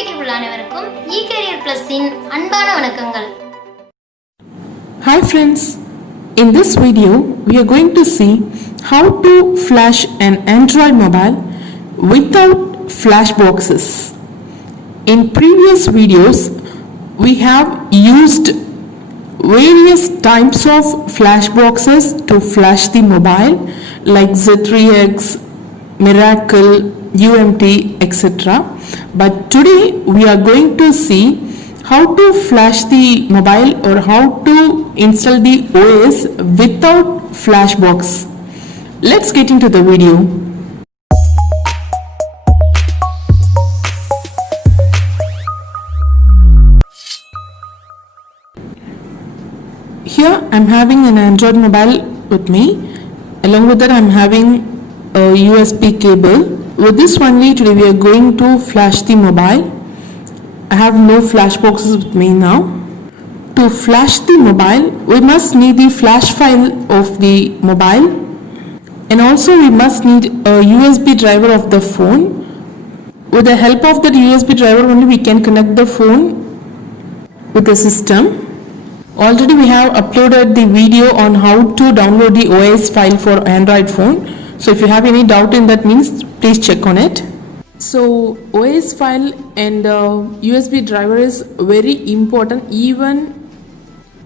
நம்பிக்கைக்குள்ள அனைவருக்கும் eCareer Plus இன் அன்பான வணக்கங்கள். Hi friends, in this video we are going to see how to flash an Android mobile without flash boxes. In previous videos we have used various types of flash boxes to flash the mobile like Z3X, Miracle, UMT, etc. But today we are going to see how to flash the mobile or how to install the OS without flash box. Let's get into the video. Here I'm having an Android mobile with me. Along with that I'm having a USB cable. With this only today we are going to flash the mobile. I have no flash boxes with me now. To flash the mobile we must need the flash file of the mobile, and also we must need a USB driver of the phone. With the help of that USB driver only we can connect the phone with the system. Already we have uploaded the video on how to download the OS file for Android phone. So if you have any doubt in that means please check on it. So OS file and USB driver is very important even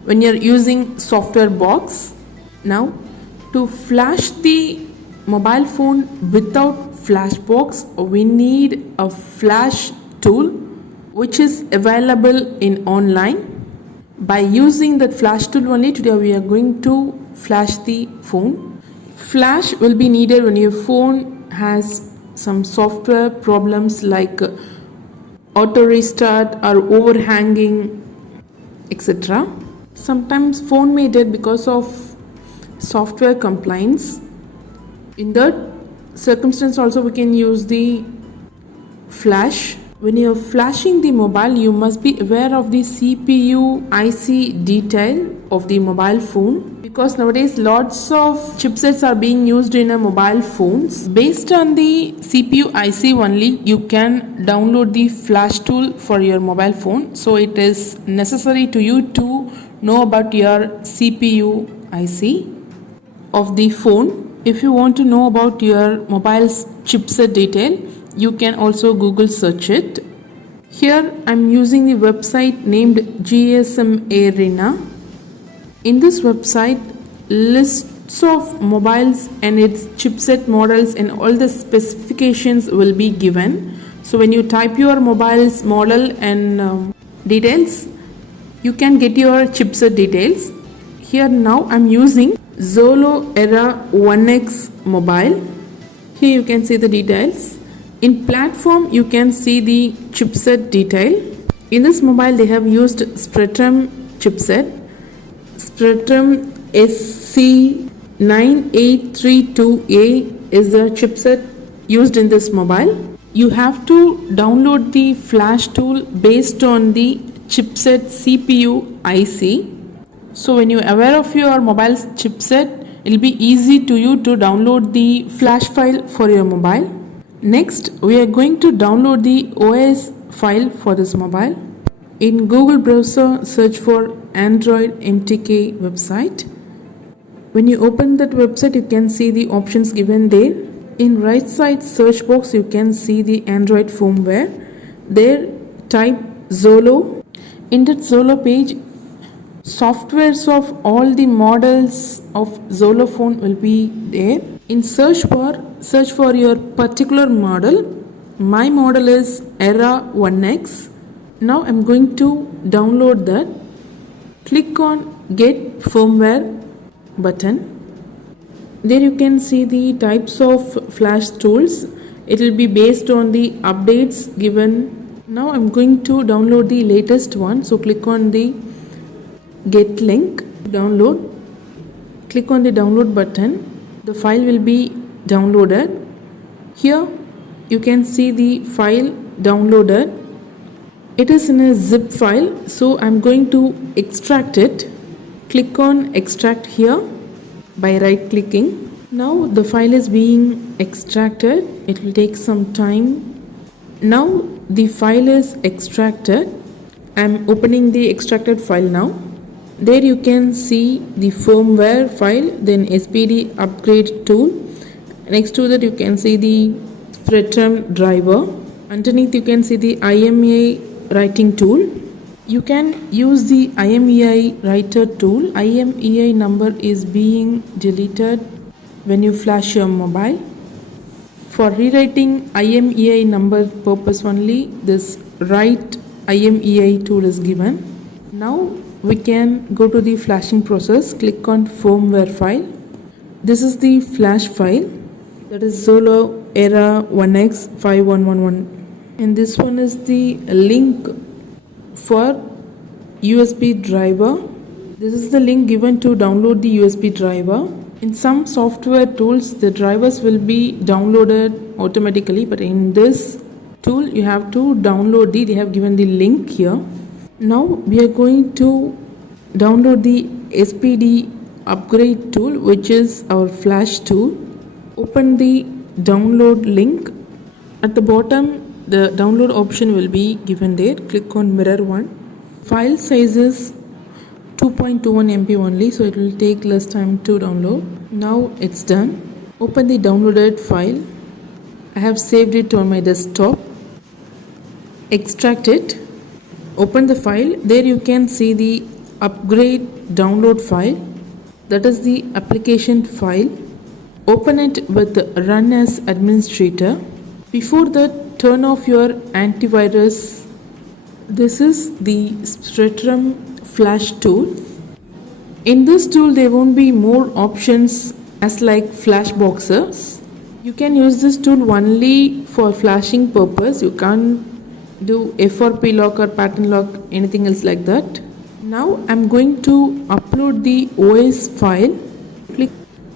when you are using software box. Now to flash the mobile phone without flash box we need a flash tool which is available in online. By using that flash tool only today we are going to flash the phone. Flash will be needed when your phone has some software problems like auto restart or overhanging, etc. Sometimes phone may dead because of software complaints. In that circumstance also we can use the flash. When you are flashing the mobile you must be aware of the CPU IC detail of the mobile phone, because nowadays lots of chipsets are being used in a mobile phones. Based on the CPU IC only you can download the flash tool for your mobile phone. So it is necessary to you to know about your CPU IC of the phone. If you want to know about your mobile's chipset detail you can also Google search it. Here I'm using the website named GSM Arena. In this website lists of mobiles and its chipset models and all the specifications will be given. So when you type your mobile's model and details you can get your chipset details. Here now I'm using Zolo Era 1X mobile. Here you can see the details. In platform you can see the chipset detail. In this mobile they have used Spreadtrum chipset. Spreadtrum SC9832A is the chipset used in this mobile. You have to download the flash tool based on the chipset CPU IC. So when you are aware of your mobile's chipset it will be easy to you to download the flash file for your mobile. Next we are going to download the OS file for this mobile. In Google browser search for Android MTK website. When you open that website you can see the options given there. In right side search box you can see the Android firmware. There type Zolo. In that Zolo page softwares of all the models of Zolo phone will be there. In search for your particular model. My model is Era 1X. Now I'm going to download that. Click on Get Firmware button. There you can see the types of flash tools. It will be based on the updates given. Now I'm going to download the latest one. So click on the Get link, download. Click on the download button. The file will be downloaded. Here you can see the file downloaded. It is in a zip file, so I'm going to extract it. Click on extract here by right clicking. Now the file is being extracted. It will take some time. Now the file is extracted. I'm opening the extracted file now. There you can see the firmware file, then SPD upgrade tool. Next to that you can see the Spectrum driver. Underneath you can see the IMEI writing tool. You can use the IMEI writer tool. IMEI number is being deleted when you flash your mobile. For rewriting IMEI number purpose only, this write IMEI tool is given. Now we can go to the flashing process. Click on firmware file. This is the flash file, that is Zolo Era 1X5111, and this one is the link for USB driver. This is the link given to download the USB driver. In some software tools, the drivers will be downloaded automatically, but in this tool you have to download they have given the link here. Now we are going to download the SPD upgrade tool, which is our flash tool. Open the download link. At the bottom the download option will be given there. Click on mirror one. File size is 2.21 MB only, so it will take less time to download. Now it's done. Open the downloaded file. I have saved it on my desktop. Extract it. Open the file. There you can see the upgrade download file, that is the application file. Open it with run as administrator. Before that, turn off your antivirus. This is the Spectrum flash tool. In this tool there won't be more options as like flash boxes. You can use this tool only for flashing purpose. You can't do FRP lock or pattern lock, anything else like that. Now I'm going to upload the OS file.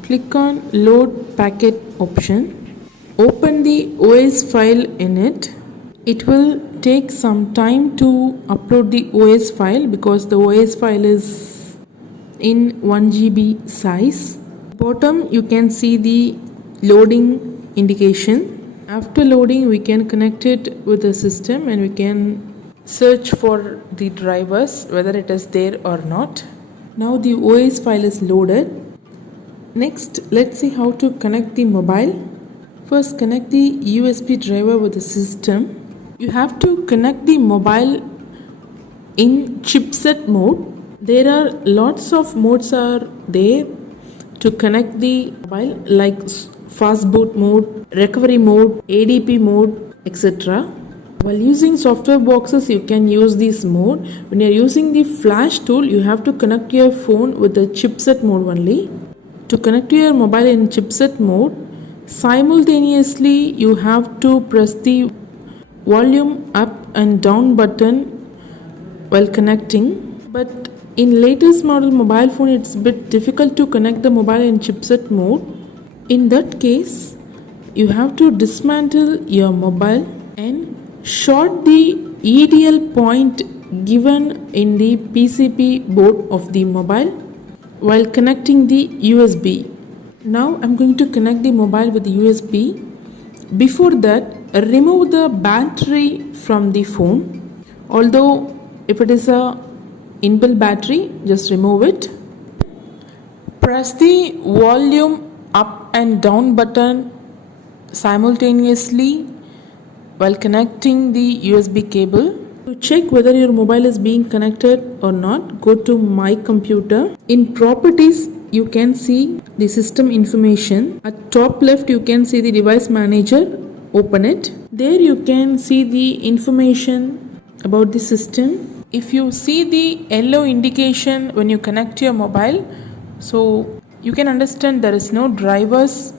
Click on load packet option. Open the OS file in it. It will take some time to upload the OS file because the OS file is in 1 GB size. Bottom you can see the loading indication. After loading we can connect it with the system and we can search for the drivers whether it is there or not. Now the OS file is loaded. Next, let's see how to connect the mobile. First, connect the USB driver with the system. You have to connect the mobile in chipset mode. There are lots of modes are there to connect the mobile, like fast boot mode, recovery mode, ADP mode, etc. While using software boxes, you can use this mode. When you are using the flash tool, you have to connect your phone with the chipset mode only. To connect to your mobile in chipset mode, simultaneously you have to press the volume up and down button while connecting. But in latest model mobile phone, it's a bit difficult to connect the mobile in chipset mode. In that case, you have to dismantle your mobile and short the EDL point given in the PCB board of the mobile while connecting the USB. Now I'm going to connect the mobile with the USB. Before that, remove the battery from the phone. Although if it is a inbuilt battery, just remove it. Press the volume up and down button simultaneously while connecting the USB cable. To check whether your mobile is being connected or not, go to My Computer. In Properties, you can see the system information. At top left, you can see the Device Manager. Open it. There you can see the information about the system. If you see the yellow indication when you connect your mobile, so you can understand there is no drivers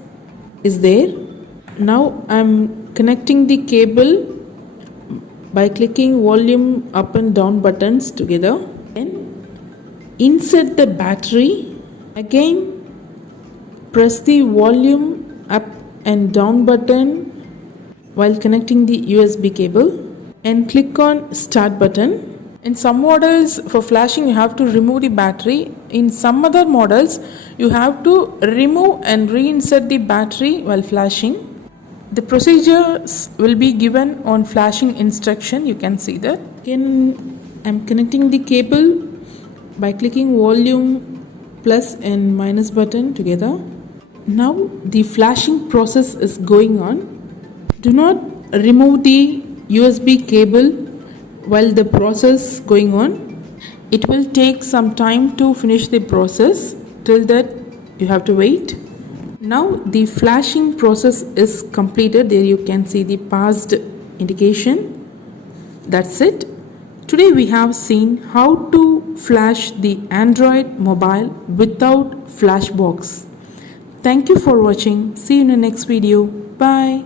is there. Now I'm connecting the cable by clicking volume up and down buttons together. Then insert the battery. Again press the volume up and down button while connecting the USB cable and click on start button. In some models for flashing you have to remove the battery. In some other models you have to remove and reinsert the battery while flashing. The procedures will be given on flashing instruction. You can see that. Again, I'm connecting the cable by clicking volume plus and minus button together. Now the flashing process is going on. Do not remove the USB cable while the process going on. It will take some time to finish the process. Till that you have to wait. Now the flashing process is completed. There you can see the passed indication. That's it. Today we have seen how to flash the Android mobile without flash box. Thank you for watching. See you in the next video. Bye.